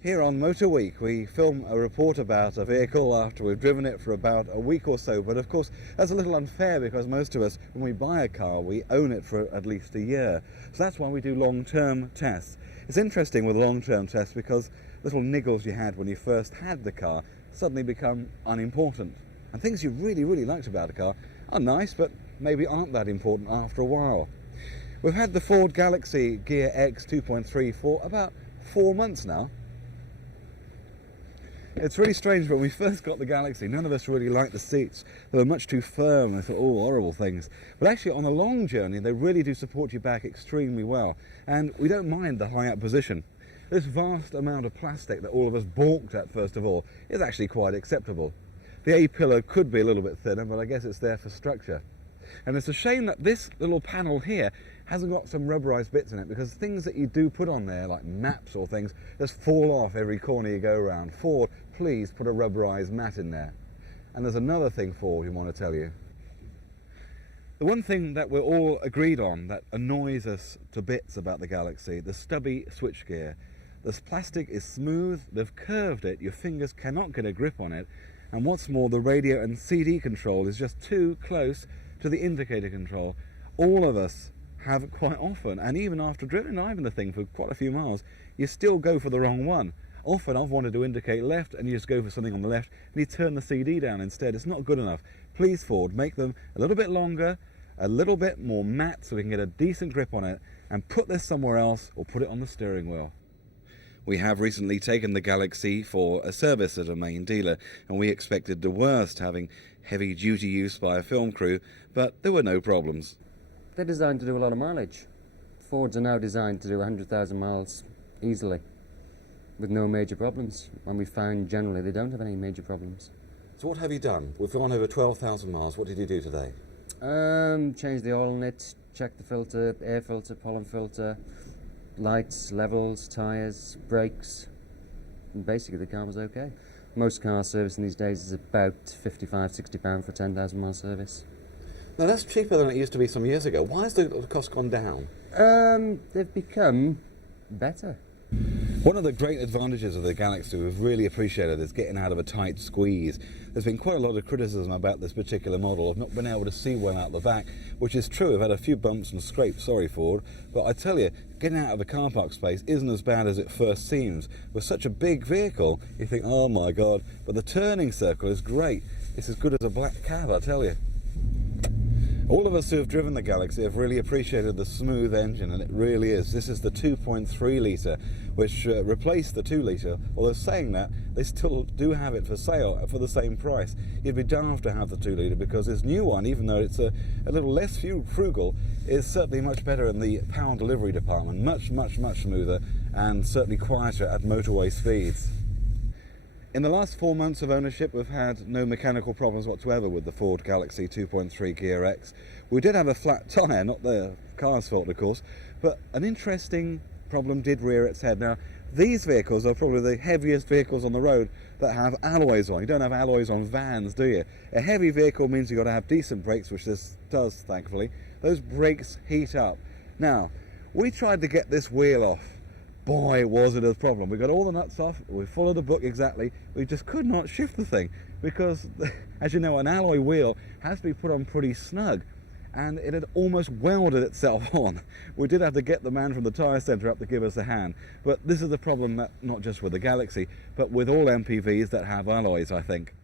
Here on Motor Week, we film a report about a vehicle after we've driven it for about a week or so, but of course that's a little unfair because most of us, when we buy a car, we own it for at least a year. So that's why we do long-term tests. It's interesting with long-term tests because little niggles you had when you first had the car suddenly become unimportant. And things you really liked about a car are nice, but maybe aren't that important after a while. We've had the Ford Galaxy Gear X 2.3 for about 4 months now. It's really strange, when we first got the Galaxy, none of us really liked the seats. They were much too firm, and I thought, oh, horrible things. But actually, on a long journey, they really do support you back extremely well. And we don't mind the high-up position. This vast amount of plastic that all of us balked at, first of all, is actually quite acceptable. The A-pillar could be a little bit thinner, but I guess it's there for structure. And it's a shame that this little panel here hasn't got some rubberized bits in it, because things that you do put on there, like maps or things, just fall off every corner you go around. Ford, please put a rubberized mat in there. And there's another thing, Ford, we want to tell you. The one thing that we're all agreed on that annoys us to bits about the Galaxy, the stubby switchgear. This plastic is smooth, they've curved it, your fingers cannot get a grip on it, and what's more, the radio and CD control is just too close to the indicator control. All of us have quite often, and even after driving the thing for quite a few miles, you still go for the wrong one. Often I've wanted to indicate left and you just go for something on the left and you turn the CD down instead. It's not good enough. Please, Ford, make them a little bit longer, a little bit more matte so we can get a decent grip on it, and put this somewhere else or put it on the steering wheel. We have recently taken the Galaxy for a service at a main dealer, and we expected the worst, having heavy duty use by a film crew, but there were no problems. They're designed to do a lot of mileage. Fords are now designed to do 100,000 miles easily, with no major problems, and we found generally they don't have any major problems. So what have you done? We've gone over 12,000 miles. What did you do today? Changed the oil in it, checked the filter, air filter, pollen filter, lights, levels, tyres, brakes, and basically the car was okay. Most car servicing these days is about £55–60 for a 10,000 mile service. Now that's cheaper than it used to be some years ago. Why has the cost gone down? They've become better. One of the great advantages of the Galaxy we've really appreciated is getting out of a tight squeeze. There's been quite a lot of criticism about this particular model of not being able to see well out the back, which is true. We've had a few bumps and scrapes, sorry Ford, but I tell you, getting out of a car park space isn't as bad as it first seems. With such a big vehicle, you think, oh my God, but the turning circle is great. It's as good as a black cab, I tell you. All of us who have driven the Galaxy have really appreciated the smooth engine, and it really is. This is the 2.3 litre, which replaced the 2 litre, although saying that, they still do have it for sale for the same price. You'd be daft to have the 2 litre because this new one, even though it's a little less frugal, is certainly much better in the power delivery department, much smoother, and certainly quieter at motorway speeds. In the last 4 months of ownership, we've had no mechanical problems whatsoever with the Ford Galaxy 2.3 Gear X. We did have a flat tyre, not the car's fault of course, but an interesting problem did rear its head. Now, these vehicles are probably the heaviest vehicles on the road that have alloys on. You don't have alloys on vans, do you? A heavy vehicle means you've got to have decent brakes, which this does, thankfully. Those brakes heat up. Now, we tried to get this wheel off. Boy, was it a problem. We got all the nuts off, we followed the book exactly, we just could not shift the thing because, as you know, an alloy wheel has to be put on pretty snug, and it had almost welded itself on. We did have to get the man from the tyre centre up to give us a hand, but this is the problem that not just with the Galaxy, but with all MPVs that have alloys, I think.